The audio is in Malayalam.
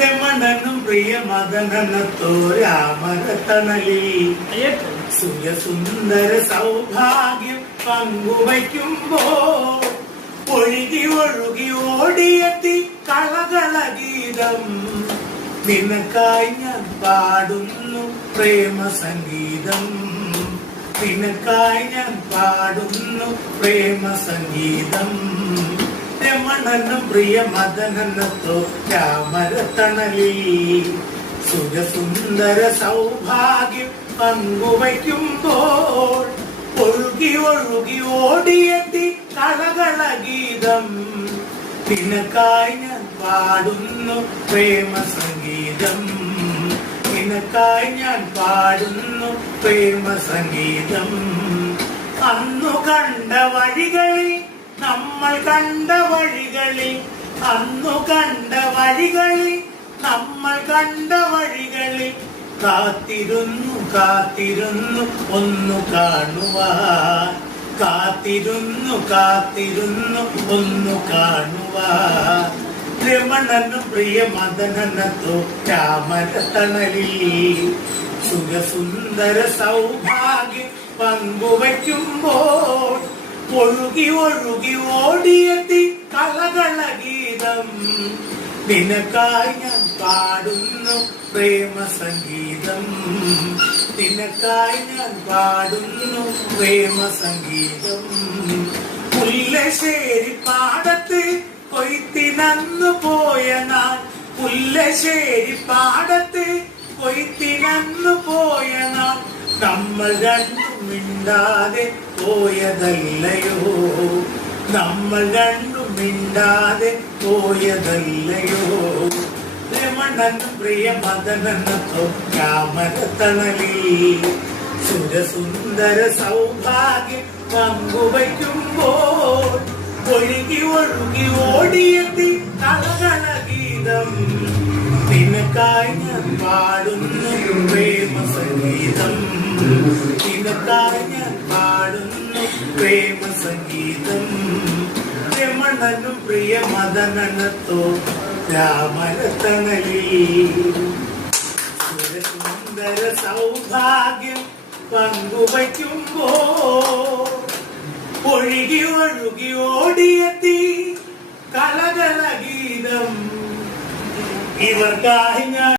രമണനും പ്രിയമദനത്തോരാമരത്തണലിൽ സുരസുന്ദര സൗഭാഗ്യം പങ്കുവയ്ക്കുമ്പോൾ ഒഴുകി ഒഴുകി ഓടിയെത്തി കളകളഗീതം നിനക്കായി ഞാൻ പാടുന്നു പ്രേമ സംഗീതം. നിനക്കായി ഞാൻ പാടുന്നു പ്രേമ സംഗീതം. രമണനും പ്രിയമദനത്തോ രാമരത്തണലിൽ സുരസുന്ദര സൗഭാഗ്യം പങ്കുവയ്ക്കുമ്പോൾ ഒഴുകി ഒഴുകി ഓടിയെത്തി കളകളഗീതം നിനക്കായി ഞാൻ പാടുന്നു പ്രേമ സംഗീതം. നിനക്കായി ഞാൻ പാടുന്നു പ്രേമ സംഗീതം. അന്നു കണ്ട വഴികളിൽ നമ്മൾ കണ്ട വഴികളിൽ അന്നു കണ്ട വഴികളിൽ നമ്മൾ കണ്ട വഴികളിൽ കാത്തിരുന്നു കാത്തിരുന്നു ഒന്നു കാണുവാൻ. കാത്തിരുന്നു കാത്തിരുന്നു ഒന്നു കാണുവാൻ. രമണനും പ്രിയമദനത്തോ രാമരത്തണലിൽ സുരസുന്ദര സൗഭാഗ്യം പങ്കുവയ്ക്കുമ്പോൾ ഒഴുകി ഒഴുകി ഓടിയെത്തി കളകളഗീതം നിനക്കായി ഞാൻ പാടുന്നു പ്രേമ സംഗീതം. നിനക്കായി ഞാൻ പാടുന്നു പ്രേമ സംഗീതം. പുല്ലശ്ശേരി പാടത്ത് കൊയ്ത്തിനന്നു പോയ നാൾ. പുല്ലശ്ശേരി പാടത്ത് കൊയ്ത്തിനന്നു പോയ നാൾ നമ്മൾ രണ്ടും മിണ്ടാതെ പോയതല്ലയോ. നമ്മൾ രണ്ടും മിണ്ടാതെ പോയതല്ലയോ. രമണനും പ്രിയമദനത്തോ രാമരത്തണലിൽ സുരസുന്ദര സൗഭാഗ്യം പങ്കുവയ്ക്കുമ്പോൾ ഒഴുകി ഒഴുകി ഓടിയെത്തി കളകളഗീതം നിനക്കായി ഞാൻ പാടുന്നു പ്രേമ സംഗീതം. നിനക്കായി ഞാൻ പാടുന്നു പ്രേമ സംഗീതം. രമണനും പ്രിയമദനത്തോ രാമരത്തണലിൽ സുരസുന്ദര സൗഭാഗ്യം പങ്കുവയ്ക്കുമ്പോൾ ഒഴുകി ഒഴുകി ഓടിയെത്തി കളകളഗീതം ഇവർക്കായി ഞാൻ